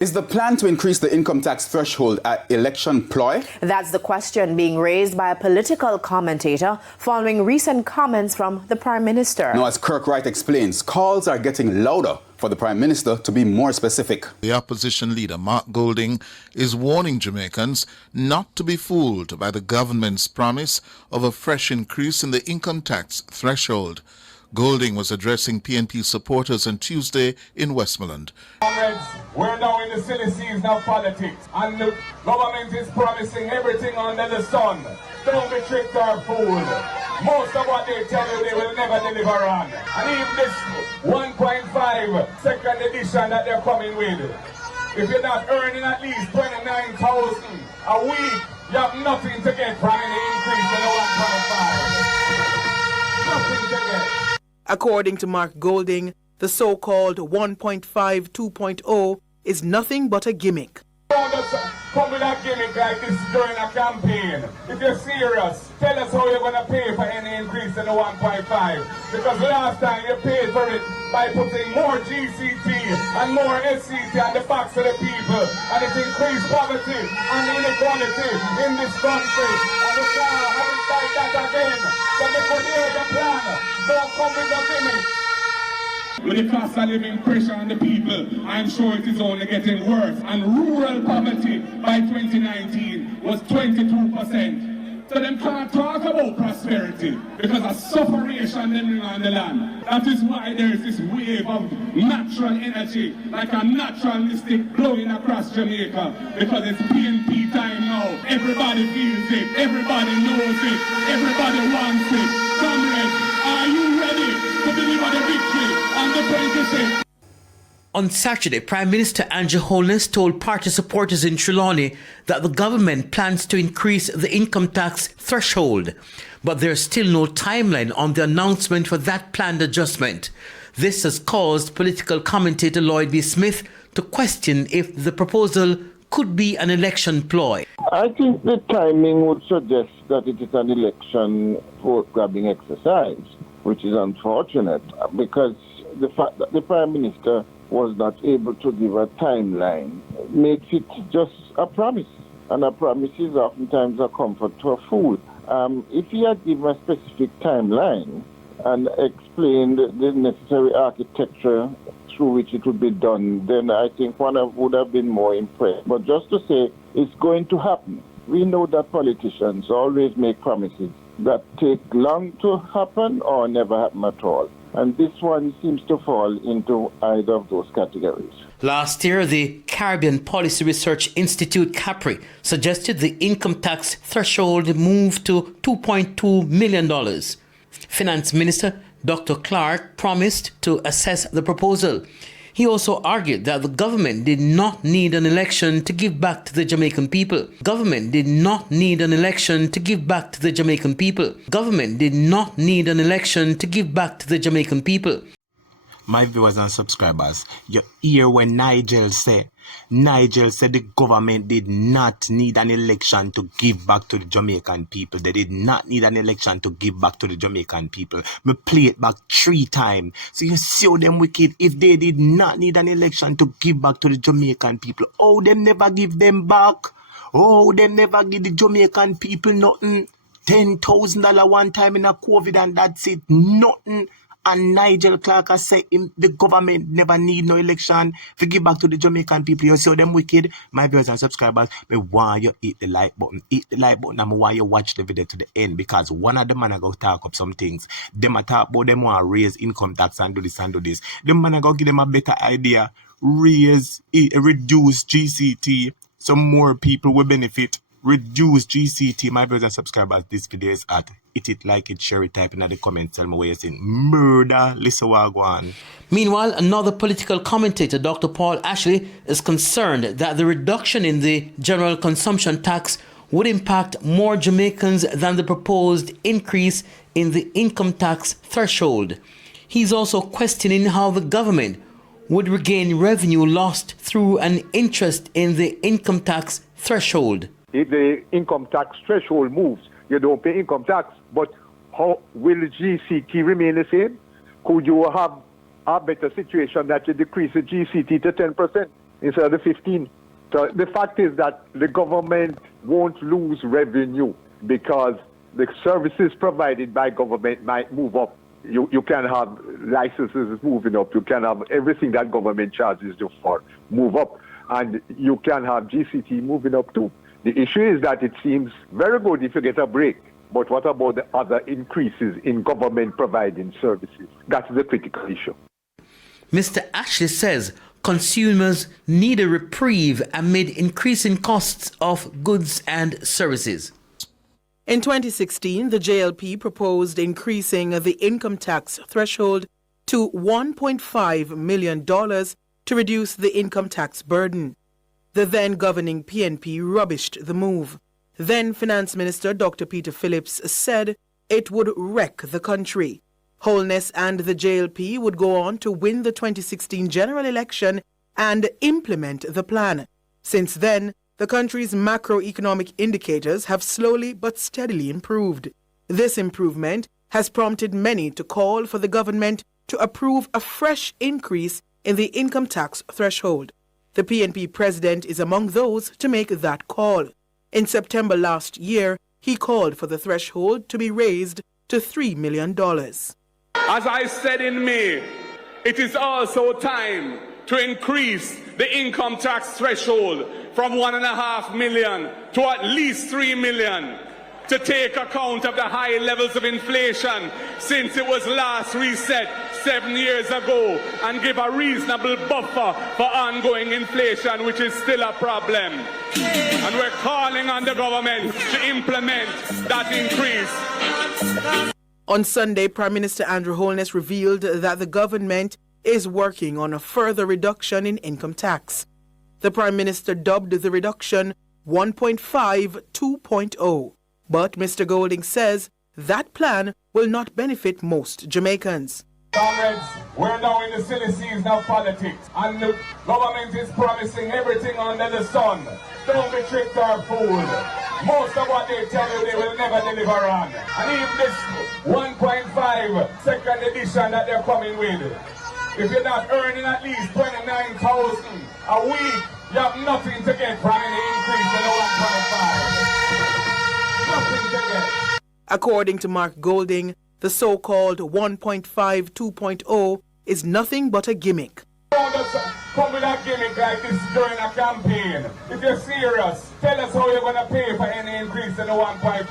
Is the plan to increase the income tax threshold an election ploy? That's the question being raised by a political commentator following recent comments from the Prime Minister. Now, as Kirk Wright explains, calls are getting louder for the Prime Minister to be more specific. The opposition leader, Mark Golding, is warning Jamaicans not to be fooled by the government's promise of a fresh increase in the income tax threshold. Golding was addressing PNP supporters on Tuesday in Westmoreland. Comrades, we're now in the silly season of politics, and the government is promising everything under the sun. Don't be tricked or fooled. Most of what they tell you they will never deliver on. And even this 1.5 second edition that they're coming with, if you're not earning at least 29,000 a week, you have nothing to get from any increase in the 1.5. Nothing to get. According to Mark Golding, the so-called 1.5 2.0 is nothing but a gimmick. Don't just come with a gimmick like this during a campaign. If you're serious, tell us how you're going to pay for any increase in the 1.5. Because last time you paid for it by putting more GCT and more SCT on the backs of the people. And it increased poverty and inequality in this country. And we can't have it like that again. So they could hear the plan. Don't come with no gimmick. With the cost of living pressure on the people, I'm sure it is only getting worse. And rural poverty by 2019 was 22%. So them can't talk about prosperity because of sufferation living on the land. That is why there is this wave of natural energy, like a naturalistic blowing across Jamaica. Because it's PNP time now. Everybody feels it, everybody knows it, everybody wants it. Comrades, are you ready to deliver the victory on the 26th? On Saturday, Prime Minister Andrew HOLNESS told party supporters in Trelawney that the government plans to increase the income tax threshold, but there's still no timeline on the announcement for that planned adjustment. This has caused political commentator Lloyd B. Smith to question if the proposal could be an election ploy. I think the timing would suggest that it is an election vote-grabbing exercise, which is unfortunate because the fact that the Prime Minister was not able to give a timeline makes it just a promise. And a promise is oftentimes a comfort to a fool. If he had given a specific timeline and explained the necessary architecture through which it would be done, then I think one would have been more impressed. But just to say it's going to happen, we know that politicians always make promises that take long to happen or never happen at all. And this one seems to fall into either of those categories. Last year, the Caribbean Policy Research Institute, CAPRI, suggested the income tax threshold move to $2.2 million. Finance Minister Dr. Clark promised to assess the proposal. He also argued that the government did not need an election to give back to the Jamaican people. Government did not need an election to give back to the Jamaican people. Government did not need an election to give back to the Jamaican people. My viewers and subscribers, you hear when Nigel said the government did not need an election to give back to the Jamaican people. They did not need an election to give back to the Jamaican people. Me play it back 3 times. So you see how them wicked. If they did not need an election to give back to the Jamaican people, oh, them never give them back. Oh, them never give the Jamaican people nothing. $10,000 one time in a COVID and that's it. Nothing. And Nigel Clark has said the government never need no election to give back to the Jamaican people. You see them wicked? My viewers and subscribers, I want you hit the like button. Hit the like button and I want you watch the video to the end because one of them man are going to talk up some things. Them a talk about them want to raise income tax and do this and do this. Them man are going to give them a better idea. Reduce GCT. Some more people will benefit. Reduce GCT. My viewers and subscribers, this video is at hit it, like it, share it, type in the comments, tell me what you're saying. Murder, listen what go on. Meanwhile, another political commentator, Dr. Paul Ashley, is concerned that the reduction in the general consumption tax would impact more Jamaicans than the proposed increase in the income tax threshold. He's also questioning how the government would regain revenue lost through an interest in the income tax threshold. If the income tax threshold moves, you don't pay income tax, but how will the GCT remain the same? Could you have a better situation that you decrease the GCT to 10%? instead of the 15. So the fact is that the government won't lose revenue because the services provided by government might move up. You can have licenses moving up. You can have everything that government charges you for move up. And you can have GCT moving up too. The issue is that it seems very good if you get a break. But what about the other increases in government providing services? That's the critical issue. Mr. Ashley says consumers need a reprieve amid increasing costs of goods and services. In 2016, the JLP proposed increasing the income tax threshold to $1.5 million to reduce the income tax burden. The then governing PNP rubbished the move. Then Finance Minister Dr. Peter Phillips said it would wreck the country. HOLNESS and the JLP would go on to win the 2016 general election and implement the plan. Since then, the country's macroeconomic indicators have slowly but steadily improved. This improvement has prompted many to call for the government to approve a fresh increase in the income tax threshold. The PNP president is among those to make that call. In September last year, he called for the threshold to be raised to $3 million. As I said in May, it is also time to increase the income tax threshold from 1.5 million to at least 3 million to take account of the high levels of inflation since it was last reset 7 years ago and give a reasonable buffer for ongoing inflation, which is still a problem. And we're calling on the government to implement that increase. On Sunday, Prime Minister Andrew Holness revealed that the government is working on a further reduction in income tax. The Prime Minister dubbed the reduction 1.5 2.0. But Mr. Golding says that plan will not benefit most Jamaicans. Comrades, we're now in the silly season of politics, and the government is promising everything under the sun. Don't be tricked or fooled. Most of what they tell you they will never deliver on. And even this 1.5 second edition that they're coming with, if you're not earning at least $29,000 a week, you have nothing to get from any increase in the 1.5. Nothing to get. According to Mark Golding, the so-called 1.5 2.0 is nothing but a gimmick. Don't just come with a gimmick like this during a campaign. If you're serious, tell us how you're going to pay for any increase in the 1.5.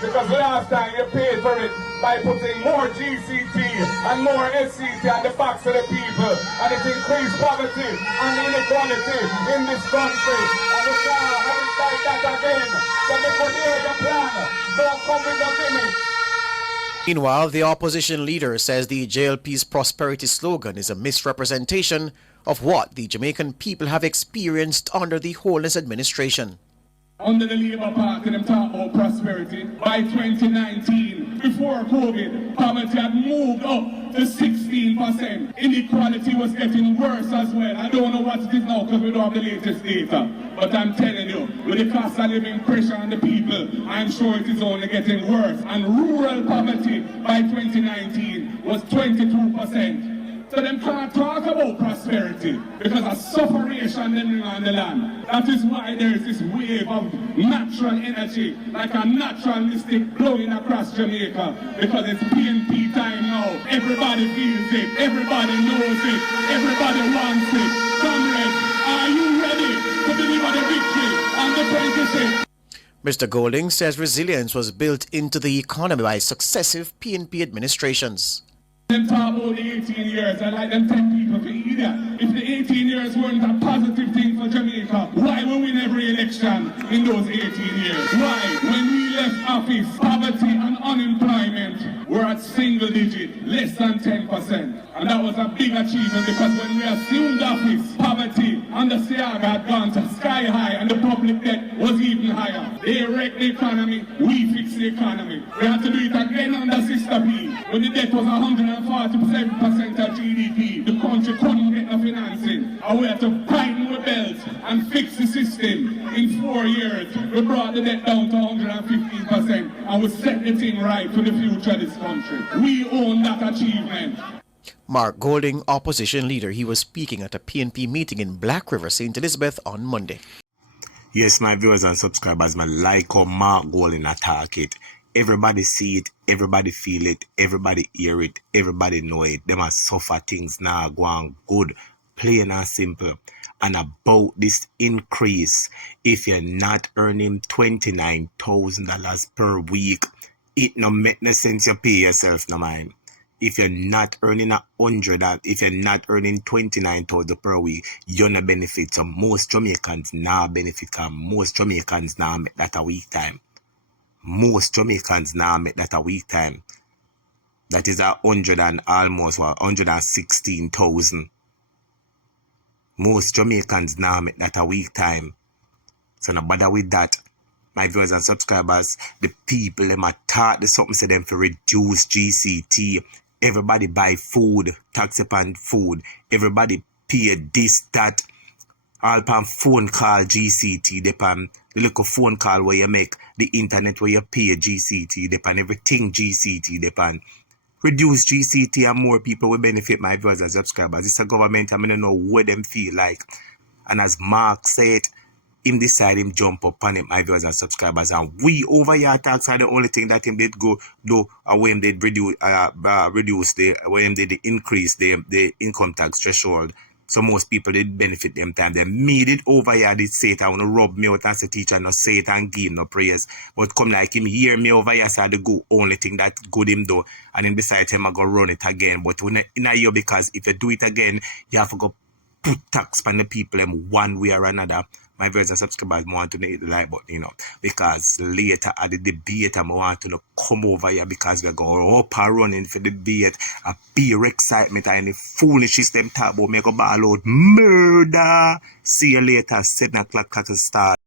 Because last time you paid for it by putting more GCT and more SCT on the backs of the people. And it increased poverty and inequality in this country. And we can't have it like that again. So they could hear the plan. Don't come with a gimmick. Meanwhile, the opposition leader says the JLP's prosperity slogan is a misrepresentation of what the Jamaican people have experienced under the HOLNESS administration. Under the Labour Party, them talk about prosperity. By 2019, before COVID, poverty had moved up to 16%. Inequality was getting worse as well. I don't know what it is now because we don't have the latest data. But I'm telling you, with the cost of living pressure on the people, I'm sure it is only getting worse. And rural poverty by 2019 was 22%. So them can't talk about prosperity because of sufferation living on the land. That is why there is this wave of natural energy, like a naturalistic blowing across Jamaica. Because it's PNP time now. Everybody feels it, everybody knows it, everybody wants it. Comrades, are you ready to deliver the victory on the 26th? Mr. Golding says resilience was built into the economy by successive PNP administrations. Them talk about the 18 years, I like them 10 people to eat that. If the 18 years weren't a positive thing for Jamaica, why will we win every election in those 18 years? Why? When we left office, poverty and unemployment were at single digit, less than 10%. And that was a big achievement because when we assumed office, poverty and the Siaga had gone to sky high and the public debt was even higher. They wrecked the economy, we fixed the economy. We had to do it again under Sister P. When the debt was 147% of GDP, the country couldn't get the financing. And we had to tighten the belt and fix the system. In 4 years, we brought the debt down to 115% and we set the thing right for the future of this country. We own that achievement. Mark Golding, opposition leader, he was speaking at a PNP meeting in Black River, St. Elizabeth on Monday. Yes, my viewers and subscribers, man, like how Mark Golding attack it. Everybody see it, everybody feel it, everybody hear it, everybody know it. Them are suffer things now go on good, plain and simple. And about this increase, if you're not earning $29,000 per week, it no make no sense you pay yourself, no mind. If you're not earning if you're not earning 29,000 per week, you're not benefit. So most Jamaicans now benefit, and most Jamaicans now make that a week time. Most Jamaicans now make that a week time. That is 116,000. Most Jamaicans now make that a week time. So no bother with that. My viewers and subscribers, the people them are taught the something say them for reduce GCT. Everybody buy food, tax upon food. Everybody pay this, that. All pan phone call GCT, depend the little phone call where you make, the internet where you pay GCT, depend everything GCT, depend. Reduce GCT and more people will benefit, my viewers and subscribers. It's a government, I don't know what them feel like. And as Mark said, him decide him jump up on it, my viewers and subscribers. And we over here tax are the only thing that him did go do when him did when him did increase the income tax threshold. So most people did benefit them time. They made it over here, did say it, I want to rub me out as a teacher, no say it and give him no praise. But come like him hear me over here, so I the go only thing that good him do. And then beside him I go run it again. But when in a year, because if you do it again, you have to go put tax on the people them one way or another. My viewers and subscribers want to hit the like button, because later at the debate, I want to come over here because we're going up and running for the debate. A pure excitement and the foolishness them talk about, make a ball out murder. See you later, 7 o'clock at the start.